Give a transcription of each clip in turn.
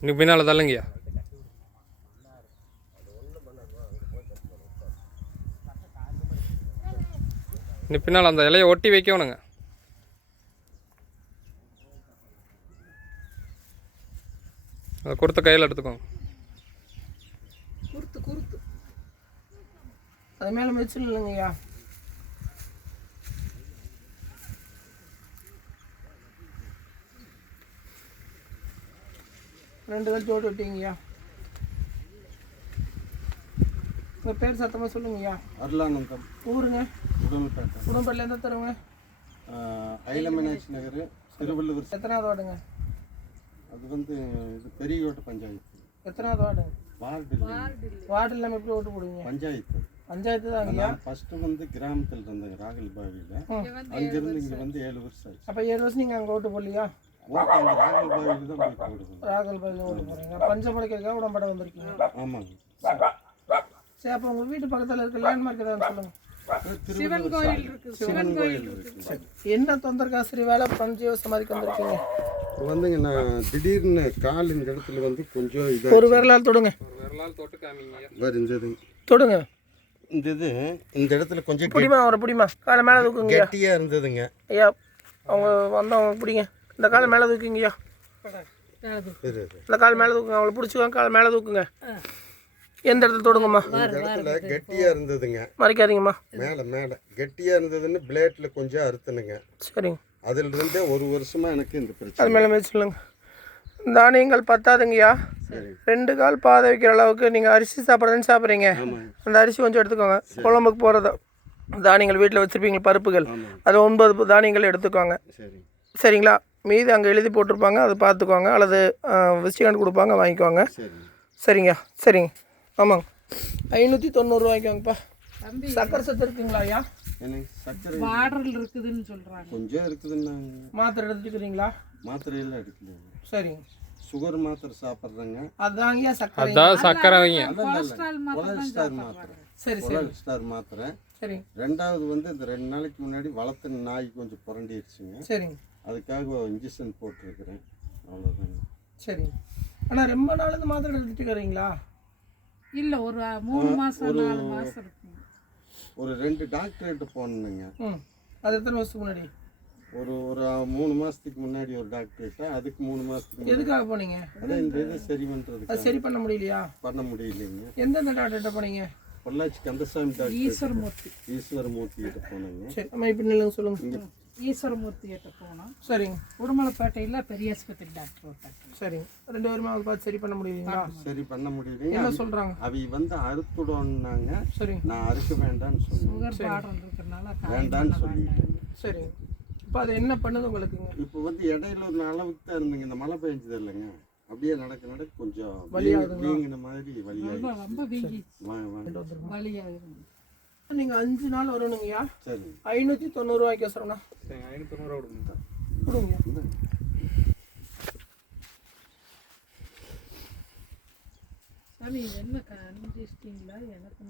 இன்னும் பின்னால் தள்ளுங்கய்யா. இன்னும் பின்னால் அந்த இலையை ஒட்டி வைக்கணுங்க. அதை கொடுத்த கையில் எடுத்துக்கோங்க. குறுத்து அது மேலே மிதிச்சு இல்லைங்கய்யா. ரெண்டு கழிச்சு ஓட்டு விட்டீங்கய்யா. உங்கள் பேர் சத்தமாக சொல்லுங்கய்யா. அருளானந்தம். ஊருங்க? உடம்புப்பேட்டை. உடம்பேட்டில் எந்த தருங்க? ஐலமீனாட்சி நகர், திருவள்ளுவர். எத்தனாவது வார்டுங்க? அது வந்து இது பெரியகோட்டை பஞ்சாயத்து. எத்தனாவது வார்டு? வார்டு இல்லாமல் எப்படி ஓட்டு போடுவீங்க? பஞ்சாயத்து. பஞ்சாயத்து தான் ஐயா. ஃபஸ்ட்டு வந்து கிராமத்தில் இருந்தேங்க, ராகுல் பாவியில். அங்கேருந்து இங்கே வந்து 7 வருஷம் ஆச்சு. அப்போ 7 வருஷம் நீங்கள் அங்கே ஓட்டு போடலையா? ஓட்டு அங்கே ராகுல் பாவியில் தான் போய் போடுவோம். ராகுல் பாவியில் ஓட்டு போடுறீங்க. பஞ்சப்படைக்காக உடம்பட வந்திருக்கீங்க. ஆமாங்க. சரி, அப்போ உங்கள் வீட்டு பக்கத்தில் இருக்க லேண்ட்மார்க் ஏதாவது சொல்லுங்கள். சிவன் கோயில் இருக்கு. என்ன தொந்தரக்காசரி வேலை பஞ்சு சமாதிக்கு வந்திருக்கீங்க? வந்துங்க நான் திடீர்னு கால் இந்த இடத்துல வந்து கொஞ்சம் இதாக ஒரு விரலால் தொடுங்க. தொட்டு காமிங்க. வருது தொடுங்க. இந்த இது இந்த இடத்துல கொஞ்சம் பிடிமா, அவரை பிடிமா. காலை மேலே தூக்குங்க. கெட்டியாக இருந்ததுங்க ஐயா. அவங்க வந்தவங்க பிடிங்க. இந்த காலை மேலே தூக்குங்கய்யா. இந்த கால் மேலே தூக்குங்க. அவங்கள பிடிச்சிக்கோங்க. காலை மேலே தூக்குங்க. எந்த இடத்துல தொடுங்கம்மா? இந்த இடத்துல கெட்டியாக இருந்ததுங்க. மறைக்காதீங்கம்மா. மேலே கெட்டியாக இருந்ததுன்னு பிளேட்டில் கொஞ்சம் அறுத்தணுங்க. சரிங்க. அதிலிருந்தே 1 வருஷமாக எனக்கு இந்த பிரச்சனை. அது மேலே சொல்லுங்க. தானியங்கள் பத்தாதுங்கய்யா. 2 கால் பாதை வைக்கிற அளவுக்கு நீங்கள் அரிசி சாப்பிட்றதுன்னு சாப்பிட்றீங்க. அந்த அரிசி கொஞ்சம் எடுத்துக்கோங்க. குழம்புக்கு போகிறத தானியங்கள் வீட்டில் வச்சுருப்பீங்க, பருப்புகள். அது 9 தானியங்கள் எடுத்துக்கோங்க. சரிங்களா? மீது அங்கே எழுதி போட்டிருப்பாங்க, அதை பார்த்துக்கோங்க. அல்லது விசிகாண்ட் கொடுப்பாங்க, வாங்கிக்கோங்க. சரிங்க. சரிங்க. ஆமாங்க. 590 ரூபாய்க்குவாங்கப்பா. சக்கரை சத்து இருக்குங்களா ஐயா? சக்கரை வாடல் இருக்குதுன்னு சொல்கிறாங்க. கொஞ்சம் இருக்குதுன்னா மாத்திரை எடுத்துக்கிறீங்களா? மாத்திரையெல்லாம் எடுக்கல. சரிங்க. சுகர் மாத்திரை சாப்பிட்றேங்க. அதான் ஐயா சக்கரை. அதான் சக்கரை வைங்க. கொலஸ்ட்ரால் மாத்திரை. சரி சரி. கொலஸ்ட்ரால் மாத்திரை. சரி. ரெண்டாவது வந்து இந்த 2 நாளைக்கு முன்னாடி வளர்த்த நாய் கொஞ்சம் புரண்டிடுச்சுங்க. சரிங்க. அதுக்காக இன்ஜெக்ஷன் போட்டிருக்கிறேன். அவ்வளோதாங்க. சரிங்க. ஆனால் ரொம்ப நாள் இந்த மாத்திரை எடுத்துக்கிறீங்களா? இல்லை, ஒரு 3 மாதம் 4 மாதம் இருக்குங்க. ஒரு 2 டாக்டர்கிட்ட போனேங்க. அது எத்தனை வருஷத்துக்கு முன்னாடி? ஒரு 3 மாதத்துக்கு முன்னாடி ஒரு டாக்டர்கிட்ட. அதுக்கு 3 மாதத்துக்கு. எதுக்காக போனீங்க? அதான் இந்த இதை சரி பண்ணுறதுக்கு. அது சரி பண்ண முடியலையா? பண்ண முடியலைங்க. எந்தெந்த டாக்டர்கிட்ட போனீங்க? பொள்ளாச்சி கந்தசாமி டாக்டர். ஈஸ்வரமூர்த்தி கிட்ட போனேங்க. சரி, அம்மா இப்படி நில்லுங்க, சொல்லுங்க. ஈஸ்வரமூர்த்தி கிட்ட போனோம். சரிங்க. உடுமலைப்பேட்டையில் பெரிய ஆஸ்பத்திரி டாக்டர் ஒருத்தாங்க. சரிங்க. 2 பேருமே அவங்க பார்த்து சரி பண்ண முடியுங்களா? சரி பண்ண முடியல. என்ன சொல்கிறாங்க? அவங்க வந்து அறுத்துடோன்னாங்க. சரிங்க. நான் அறுக்க வேண்டான்னு சொன்னேன். சுகர் பாடல் இருக்கிறனால வேண்டான்னு சொல்லிட்டேன். சரிங்க. இப்போ அது என்ன பண்ணுது உங்களுக்குங்க? இப்போ வந்து இடையில ஒரு அளவுக்கு தான் இருந்துங்க. இந்த மழை பெஞ்சது இல்லைங்க, அப்படியே நடக்க கொஞ்சம் வீங்கின மாதிரி வலியாகி ரொம்ப வீங்கி வலியாகுது. நீங்கள் 5 நாள் வரணுங்கய்யா. சரி. 590 ரூபாய்க்கு சொல்லுங்கண்ணா. 590 ரூபா கொடுங்க. கொடுங்க. சாமி, இது என்ன கண்டிச்சிட்டிங்களா? எனக்கு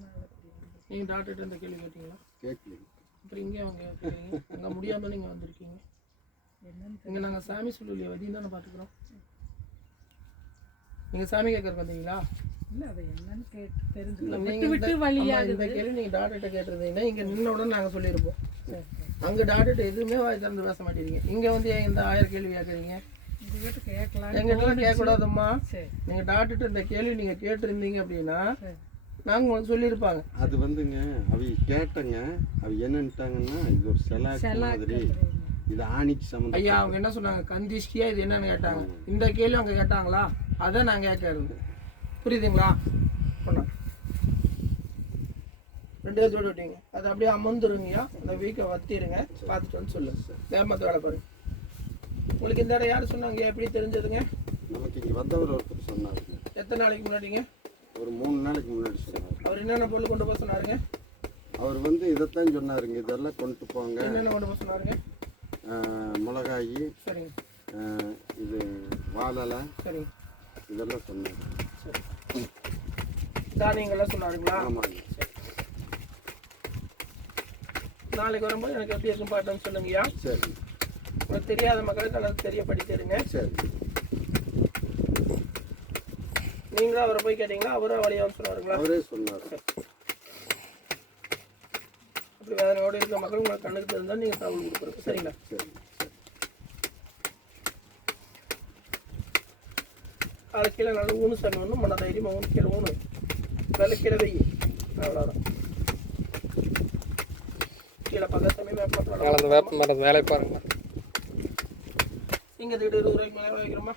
நீங்கள் டாக்டர்கிட்ட இந்த கேள்வி கேட்டீங்களா? கேட்கல. அப்புறம் இங்கே அவங்க கேட்குறீங்க. அங்கே முடியாமல் நீங்கள் வந்திருக்கீங்க. இங்கே நாங்கள் சாமி சொல்லலையே, வதியும் தானே பார்த்துக்குறோம். நீங்கள் சாமி கேட்கறக்கு வந்தீங்களா? இல்லை, அது என்னன்னு கேட்டு தெரிஞ்சு விட்டு வழியாக இந்த கேள்வி நீங்கள் டாக்டர்கிட்ட கேட்டிருந்தீங்கன்னா இங்கே நின்ன உடனே நாங்கள் சொல்லியிருப்போம். அங்கே டாக்டர்கிட்ட எதுவுமே வாய் திறந்து பேச மாட்டேறீங்க. இங்கே வந்து இந்த 1000 கேள்வி கேட்குறீங்க. எங்கிட்டலாம் கேட்கக்கூடாதம்மா. நீங்கள் டாக்டர்கிட்ட இந்த கேள்வி நீங்கள் கேட்டிருந்தீங்க அப்படின்னா நாங்கள் உங்களுக்கு சொல்லியிருப்பாங்க. அது வந்துங்க அவங்க கேட்டங்க. அவங்க என்னன்ட்டாங்கன்னா இது ஒரு செலாக்கு மாதிரி, இது ஆணிக்கு சம்மந்தம். ஐயா, அவங்க என்ன சொன்னாங்க? கந்திஷ்டியா இது என்னன்னு கேட்டாங்க. இந்த கேள்வி அவங்க கேட்டாங்களா? அதை நாங்கள் கேட்கறது. புரியுதுங்களா? சொன்னாங்க 2 பேர்த்தோடு விட்டீங்க. அது அப்படியே அமர்ந்துருங்கய்யா. அந்த வீக்கை வத்திடுங்க. பார்த்துட்டு வந்து சொல்லுங்க. வேமத்து வேலை பாருங்க. உங்களுக்கு இந்த இடம் யார் சொன்னாங்க? எப்படி தெரிஞ்சதுங்க? நமக்கு இங்கே வந்தவர் ஒருத்தர் சொன்னாருங்க. எத்தனை நாளைக்கு முன்னாடிங்க? ஒரு 3 நாளைக்கு முன்னாடி சொன்னார். அவர் என்னென்ன பொருள் கொண்டு போக சொன்னாருங்க? அவர் வந்து இதைத்தான் சொன்னாருங்க, இதெல்லாம் கொண்டு போங்க. என்னென்ன கொண்டு போக சொன்னாருங்க? மிளகாய். சரிங்க. இது வாழலை. சரிங்க. இதெல்லாம் சொன்னாங்க. சரி. தானியங்கள்லாம் சொன்னாருங்களா? ஆமாங்க. நாளைக்கு வரும்போது எனக்கு எப்படி இருக்கும் பாட்டோன்னு சொல்லுங்கய்யா. சரி. உங்களுக்கு தெரியாத மக்களுக்கு நல்லா தெரியப்படுத்திடுங்க. சரி. நீங்களும் அவரை போய் கேட்டீங்களா அவரா வழியான்னு சொன்னாருங்களா? அவரே சொன்னார். அப்படி வேதனையோடு இருக்க மக்கள் உங்களுக்கு கண்ணுக்கு தெரிந்தால் நீங்கள் தகவல் கொடுக்குறோம். சரிங்களா? சரி. அது கீழே நல்ல ஊனு சாமி ஒன்று மன தைரியமாக ஊனு கீழே ஊனு வேலை கீழே வெயி. அவ்வளோதான். கீழே பக்கத்து சமயம் மேலே அந்த வேப்ப மரம் மேலே பாருங்க. இங்கே 20 ரூபாய்க்கு மேலே வைக்கிறோமா?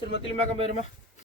சரி மத்தியிலுமே போயிருமா?